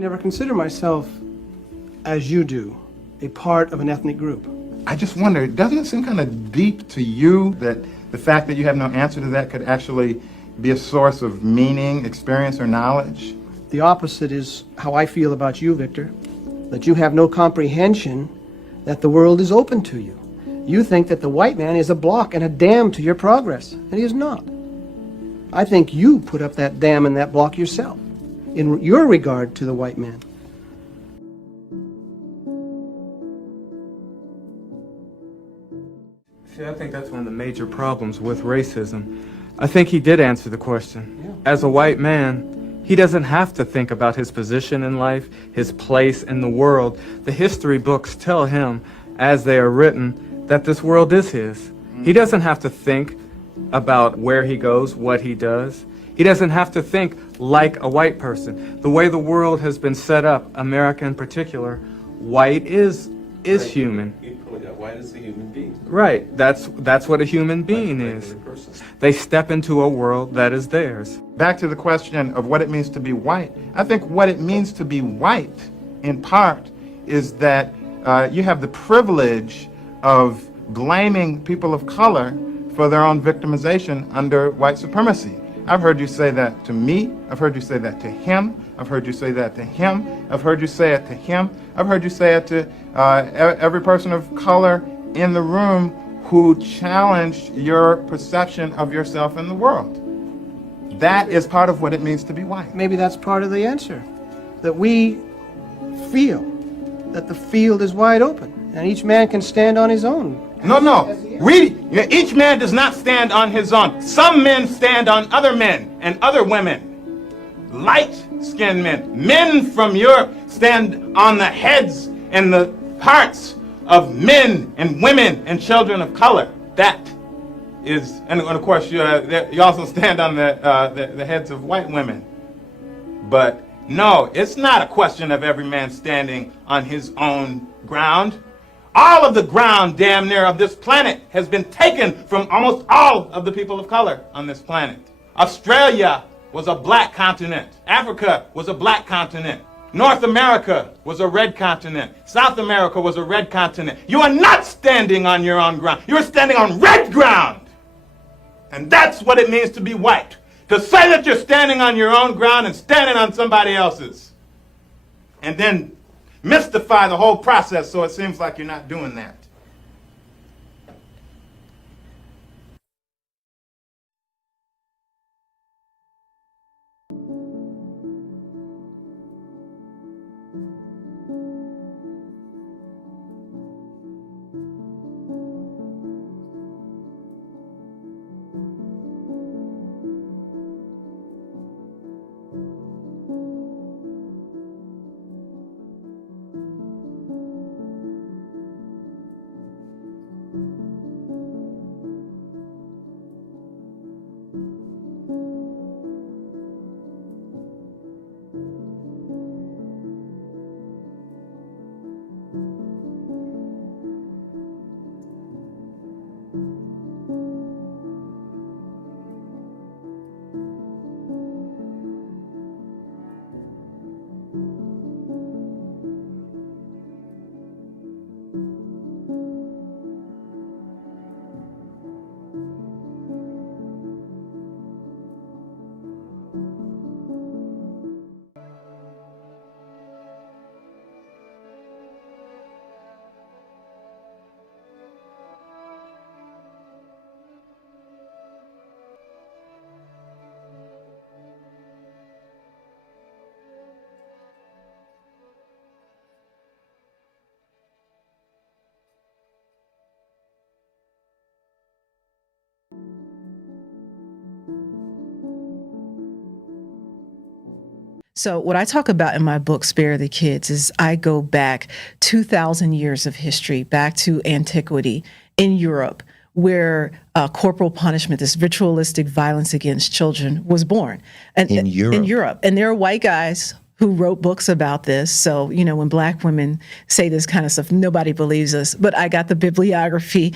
never consider myself, as you do, a part of an ethnic group. I just wonder, doesn't it seem kind of deep to you that the fact that you have no answer to that could actually be a source of meaning, experience, or knowledge? The opposite is how I feel about you, Victor. That you have no comprehension that the world is open to you. You think that the white man is a block and a dam to your progress, and he is not. I think you put up that dam and that block yourself, in your regard to the white man. See, I think that's one of the major problems with racism. I think he did answer the question. As a white man, he doesn't have to think about his position in life, his place in the world. The history books tell him, as they are written, that this world is his. He doesn't have to think about where he goes, what he does. He doesn't have to think like a white person. The way the world has been set up, America in particular, white is human. White is a human being. Right. That's what a human being is. They step into a world that is theirs. Back to the question of what it means to be white. I think what it means to be white, in part, is that you have the privilege of blaming people of color for their own victimization under white supremacy. I've heard you say that to me. I've heard you say that to him. I've heard you say that to him. I've heard you say it to him. I've heard you say it to every person of color in the room who challenged your perception of yourself in the world. That is part of what it means to be white. Maybe that's part of the answer. That we feel that the field is wide open and each man can stand on his own. No. Each man does not stand on his own. Some men stand on other men and other women. Light-skinned men from Europe stand on the heads and the hearts of men and women and children of color. That is, and of course you also stand on the heads of white women. But no, it's not a question of every man standing on his own ground. All of the ground, damn near, of this planet has been taken from almost all of the people of color on this planet. Australia was a black continent. Africa was a black continent. North America was a red continent. South America was a red continent. You are not standing on your own ground. You are standing on red ground. And that's what it means to be white. To say that you're standing on your own ground and standing on somebody else's. And then mystify the whole process so it seems like you're not doing that. So what I talk about in my book, Spare the Kids, is I go back 2,000 years of history, back to antiquity in Europe, where corporal punishment, this ritualistic violence against children, was born. And, in Europe. And there are white guys who wrote books about this. So, you know, when Black women say this kind of stuff, nobody believes us. But I got the bibliography.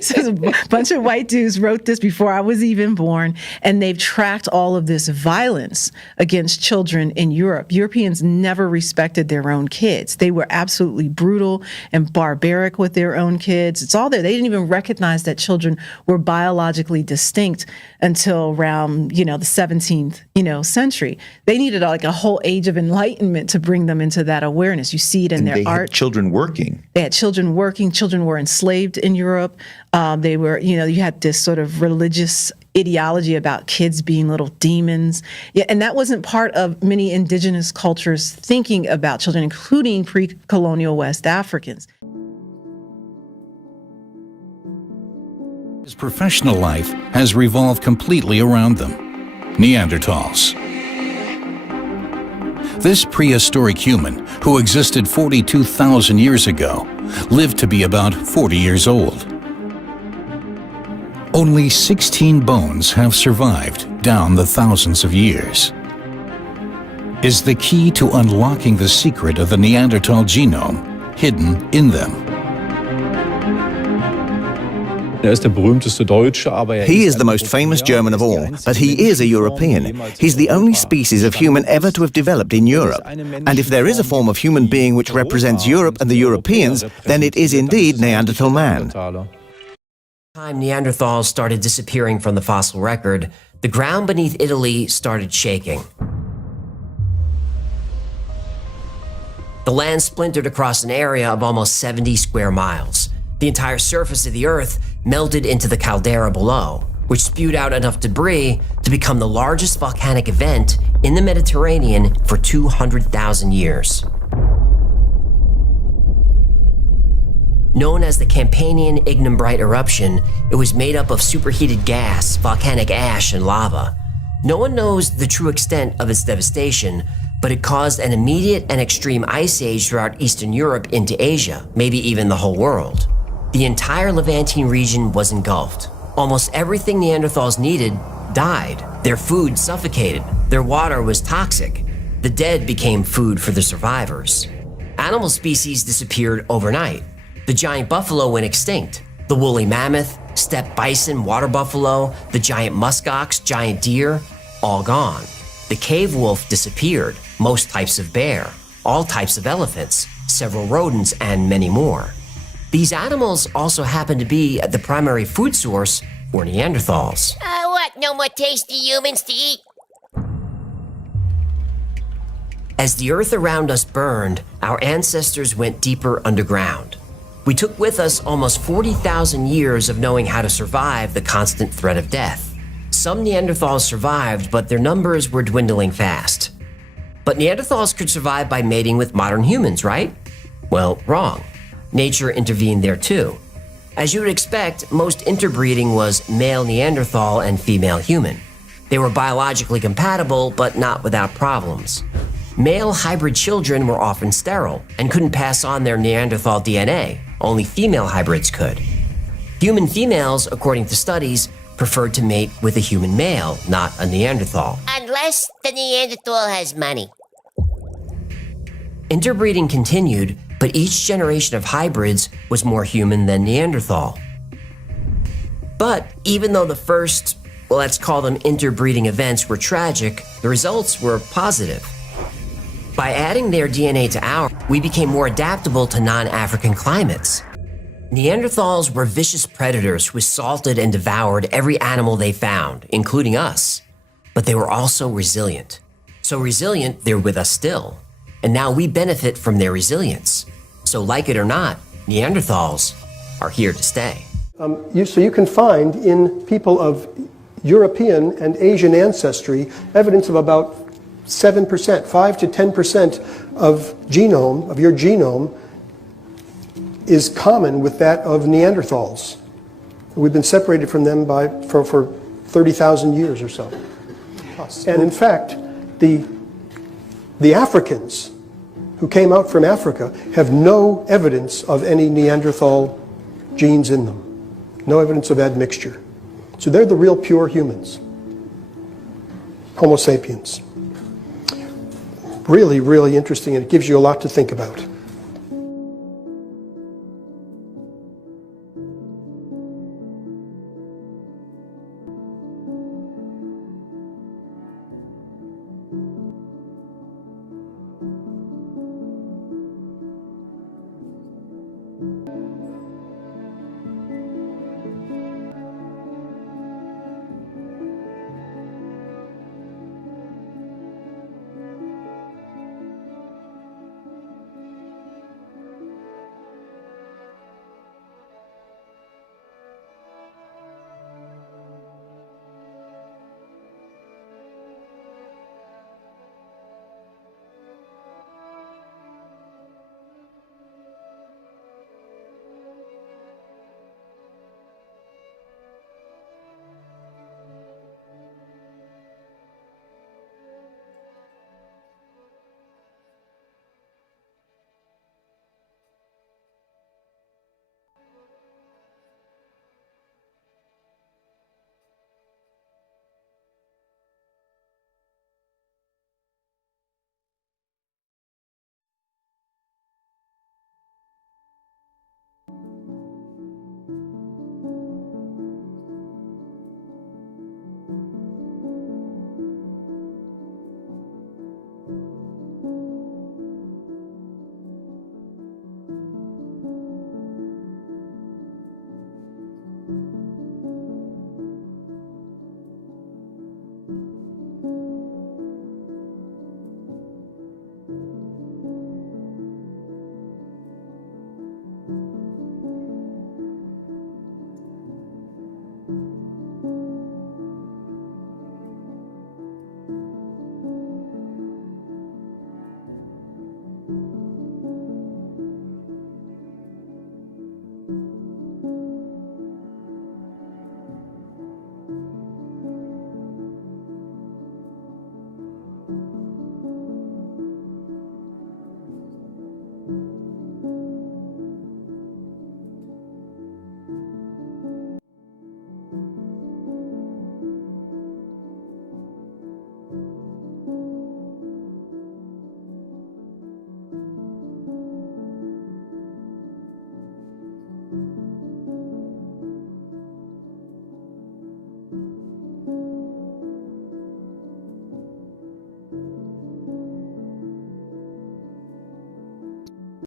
So a bunch of white dudes wrote this before I was even born, and they've tracked all of this violence against children in Europe. Europeans never respected their own kids. They were absolutely brutal and barbaric with their own kids. It's all there. They didn't even recognize that children were biologically distinct until around, you know, the 17th, century. They needed like a whole age of enlightenment to bring them into that awareness. You see it in their they art. had children working. They had children working. Children were enslaved in Europe. They were, you had this sort of religious ideology about kids being little demons. Yeah, and that wasn't part of many indigenous cultures thinking about children, including pre-colonial West Africans. His professional life has revolved completely around them, Neanderthals. This prehistoric human, who existed 42,000 years ago, lived to be about 40 years old. Only 16 bones have survived down the thousands of years. Is the key to unlocking the secret of the Neanderthal genome hidden in them? He is the most famous German of all, but he is a European. He's the only species of human ever to have developed in Europe. And if there is a form of human being which represents Europe and the Europeans, then it is indeed Neanderthal man. Time Neanderthals started disappearing from the fossil record, the ground beneath Italy started shaking. The land splintered across an area of almost 70 square miles. The entire surface of the Earth melted into the caldera below, which spewed out enough debris to become the largest volcanic event in the Mediterranean for 200,000 years. Known as the Campanian Ignimbrite eruption, it was made up of superheated gas, volcanic ash, and lava. No one knows the true extent of its devastation, but it caused an immediate and extreme ice age throughout Eastern Europe into Asia, maybe even the whole world. The entire Levantine region was engulfed. Almost everything Neanderthals needed died. Their food suffocated. Their water was toxic. The dead became food for the survivors. Animal species disappeared overnight. The giant buffalo went extinct. The woolly mammoth, steppe bison, water buffalo, the giant muskox, giant deer, all gone. The cave wolf disappeared. Most types of bear, all types of elephants, several rodents, and many more. These animals also happen to be the primary food source for Neanderthals. What? No more tasty humans to eat? As the earth around us burned, our ancestors went deeper underground. We took with us almost 40,000 years of knowing how to survive the constant threat of death. Some Neanderthals survived, but their numbers were dwindling fast. But Neanderthals could survive by mating with modern humans, right? Well, wrong. Nature intervened there too. As you would expect, most interbreeding was male Neanderthal and female human. They were biologically compatible, but not without problems. Male hybrid children were often sterile and couldn't pass on their Neanderthal DNA. Only female hybrids could. Human females, according to studies, preferred to mate with a human male, not a Neanderthal. Unless the Neanderthal has money. Interbreeding continued, but each generation of hybrids was more human than Neanderthal. But even though the first, well, let's call them interbreeding events were tragic, the results were positive. By adding their DNA to ours, we became more adaptable to non-African climates. Neanderthals were vicious predators who assaulted and devoured every animal they found, including us. But they were also resilient. So resilient, they're with us still. And now we benefit from their resilience. So like it or not, Neanderthals are here to stay. So you can find in people of European and Asian ancestry evidence of about 7%, 5 to 10% of your genome is common with that of Neanderthals. We've been separated from them for 30,000 years or so. And in fact, the Africans who came out from Africa have no evidence of any Neanderthal genes in them. No evidence of admixture. So they're the real pure humans. Homo sapiens. really, really interesting, and it gives you a lot to think about.